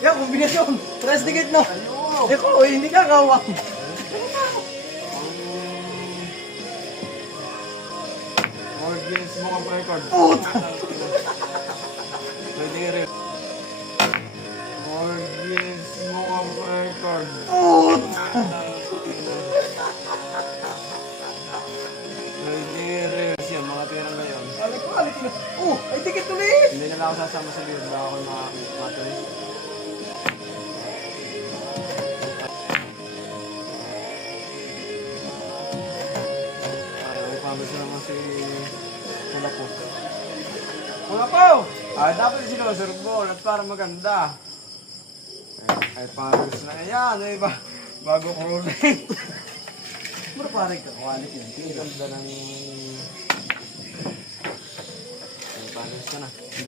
Yan, kombinasyon. Press dikit, no? Ayun. Eko, hindi ka kawang. Guinness Book of Record. Puta! Pwede rin. Guinness Book of Record. Puta! Pwede rin. Yan, mga tira na yun. Alik ko. Ay dikit ulit. Hindi na lang ako sasama sa video. Baka ako matuloy. Ay, pabasa naman si Kulapo. Kulapo! Dapat sinusurbol at para maganda. Ay, pabasa na. Ayan, ay bago crawling. Pero parang kakawalik yan. Ang ganda ng... Ay, pabasa na.